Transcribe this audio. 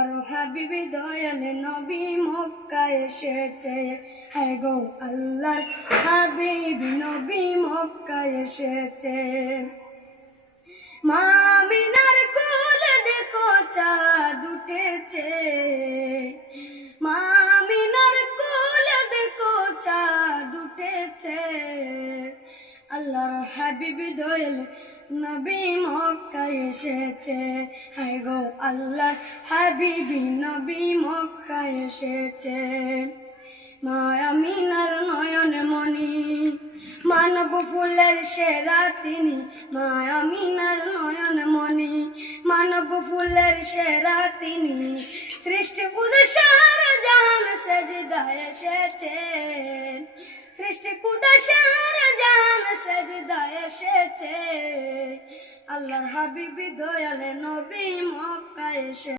আল্লাহর হাবিবি দয়াল নবী মক্কায় এসেছে। হ্যাঁ গো আল্লাহর হাবিবি নবী মক্কায় এসেছে। মা আমিনার কোলে দেখো চাঁদ উঠেছে। মা আমিনার কোলে দেখো চাঁদ উঠেছে। আল্লাহর হাবিবি দয়াল নবী মক্কায় এসেছে। হায় গো আল্লাহর হাবিবি নবী মক্কায় এসেছে। মা আমিনার নয়ন মনি মানব ফুলের সেরা তিনি। মা আমিনার নয়ন মনি মানব ফুলের সেরা তিনি। সৃষ্টি কুদসার জাহান সেজদায় এসেছেন। সৃষ্টি কুদসার জাহান সেজদায় এসেছে। আল্লাহর হাবিবি দয়াল নবী মক্কায় এসেছে।